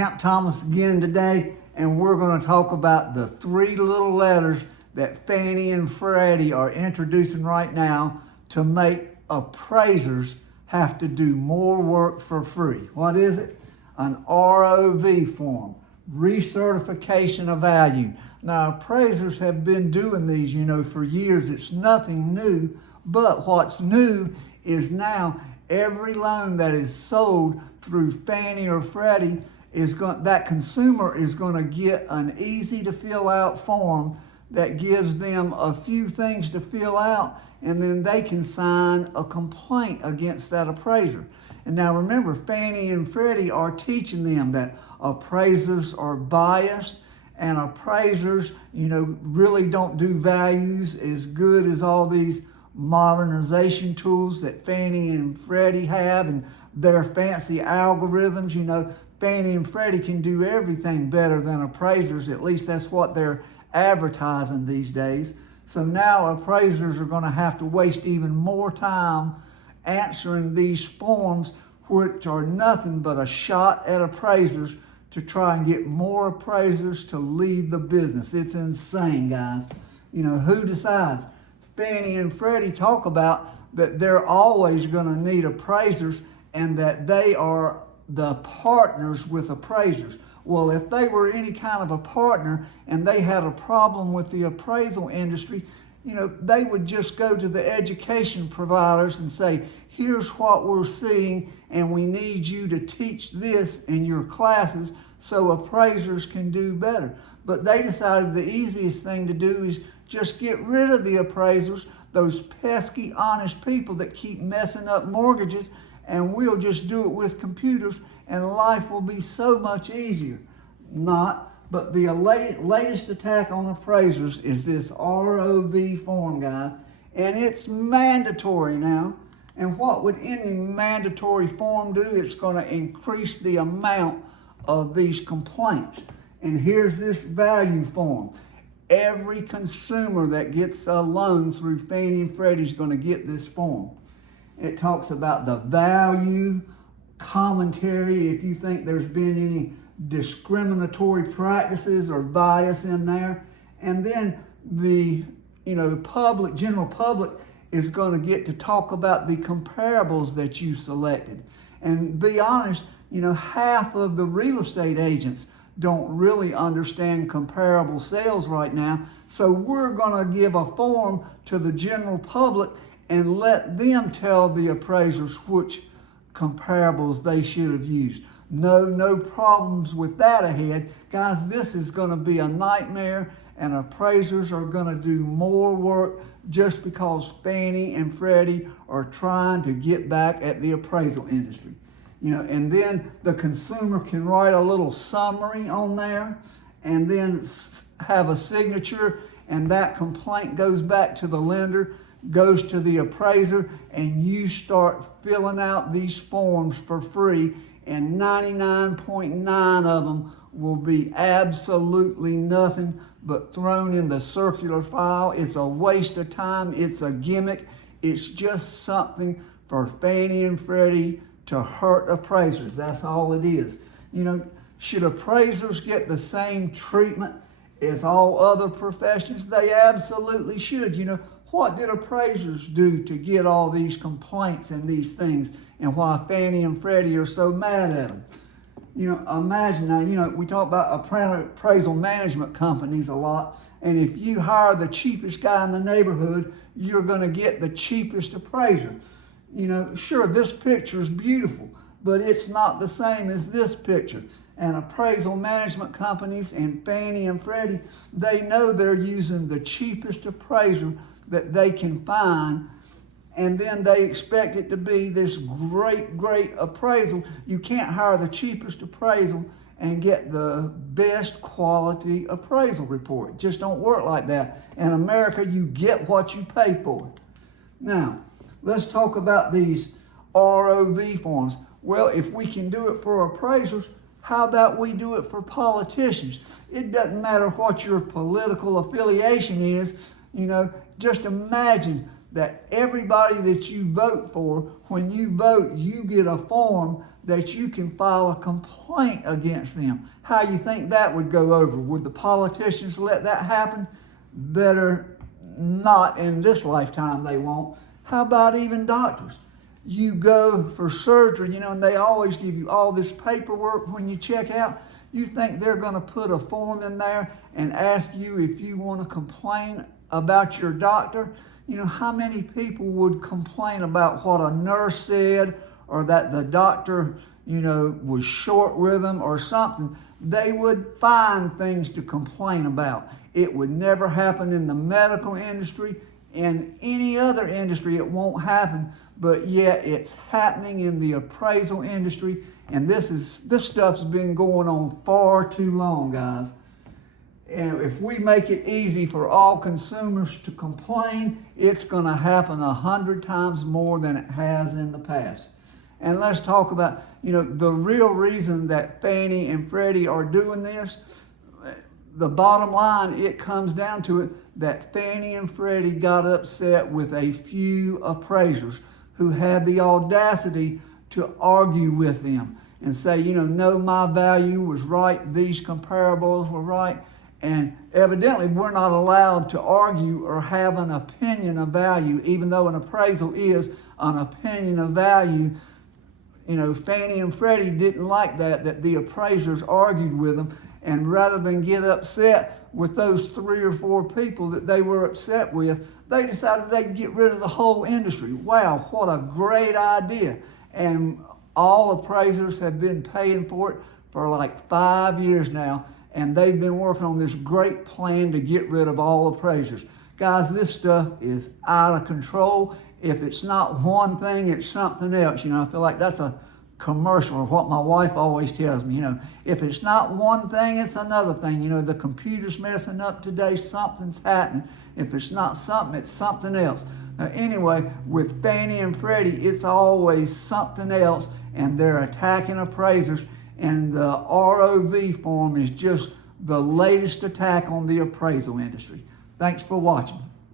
Camp Thomas again today, and we're going to talk about the three little letters that Fannie and Freddie are introducing right now to make appraisers have to do more work for free. What is it? An ROV form, Recertification of Value. Now, appraisers have been doing these, for years. It's nothing new, but what's new is now every loan that is sold through Fannie or Freddie that consumer is going to get an easy to fill out form that gives them a few things to fill out, and then they can sign a complaint against that appraiser. And now remember, Fannie and Freddie are teaching them that appraisers are biased, and appraisers, really don't do values as good as all these modernization tools that Fannie and Freddie have and their fancy algorithms. Fannie and Freddie can do everything better than appraisers. At least that's what they're advertising these days. So now appraisers are going to have to waste even more time answering these forms, which are nothing but a shot at appraisers to try and get more appraisers to leave the business. It's insane, guys. Who decides? Fannie and Freddie talk about that they're always going to need appraisers and that they are the partners with appraisers. Well, if they were any kind of a partner and they had a problem with the appraisal industry, they would just go to the education providers and say, here's what we're seeing, and we need you to teach this in your classes so appraisers can do better. But they decided the easiest thing to do is just get rid of the appraisers, those pesky, honest people that keep messing up mortgages, and we'll just do it with computers, and life will be so much easier. Not, but the latest attack on appraisers is this ROV form, guys, and it's mandatory now. And what would any mandatory form do? It's going to increase the amount of these complaints. And here's this value form. Every consumer that gets a loan through Fannie and Freddie is going to get this form. It talks about the value, commentary, if you think there's been any discriminatory practices or bias in there. And then the general public is going to get to talk about the comparables that you selected. And be honest, half of the real estate agents don't really understand comparable sales right now. So we're going to give a form to the general public and let them tell the appraisers which comparables they should have used. No problems with that ahead. Guys, this is going to be a nightmare, and appraisers are going to do more work just because Fannie and Freddie are trying to get back at the appraisal industry. And then the consumer can write a little summary on there and then have a signature, and that complaint goes back to the lender, goes to the appraiser, and you start filling out these forms for free, and 99.9 of them will be absolutely nothing but thrown in the circular file. It's a waste of time. It's a gimmick. It's just something for Fannie and Freddie to hurt appraisers. That's all it is. Should appraisers get the same treatment as all other professions? They absolutely should. What did appraisers do to get all these complaints and these things, and why Fannie and Freddie are so mad at them? Imagine now, we talk about appraisal management companies a lot, and if you hire the cheapest guy in the neighborhood, you're going to get the cheapest appraiser. Sure, this picture is beautiful, but it's not the same as this picture. And appraisal management companies and Fannie and Freddie, they know they're using the cheapest appraiser that they can find, and then they expect it to be this great appraisal. You can't hire the cheapest appraisal and get the best quality appraisal report. It just don't work like that. In America, you get what you pay for. Now, let's talk about these ROV forms. Well, if we can do it for appraisers, how about we do it for politicians? It doesn't matter what your political affiliation is. Just imagine that everybody that you vote for, when you vote, you get a form that you can file a complaint against them. How you think that would go over? Would the politicians let that happen? Better not in this lifetime, they won't. How about even doctors? You go for surgery, and they always give you all this paperwork when you check out. You think they're going to put a form in there and ask you if you want to complain about your doctor? How many people would complain about what a nurse said, or that the doctor, was short with them or something? They would find things to complain about. It would never happen in the medical industry. In any other industry, it won't happen, but yet it's happening in the appraisal industry, and this stuff's been going on far too long, guys. And if we make it easy for all consumers to complain, it's going to happen 100 times more than it has in the past. And let's talk about, the real reason that Fannie and Freddie are doing this. The bottom line, it comes down to it that Fannie and Freddie got upset with a few appraisers who had the audacity to argue with them and say, no, my value was right, these comparables were right. And evidently, we're not allowed to argue or have an opinion of value, even though an appraisal is an opinion of value. Fannie and Freddie didn't like that the appraisers argued with them. And rather than get upset with those 3 or 4 people that they were upset with, they decided they'd get rid of the whole industry. Wow, what a great idea. And all appraisers have been paying for it for like 5 years now. And they've been working on this great plan to get rid of all appraisers. Guys, this stuff is out of control. If it's not one thing, it's something else. I feel like that's a commercial, of what my wife always tells me. If it's not one thing, it's another thing. The computer's messing up today, something's happening. If it's not something, it's something else. Anyway, with Fannie and Freddie, it's always something else, and they're attacking appraisers. And the ROV form is just the latest attack on the appraisal industry. Thanks for watching.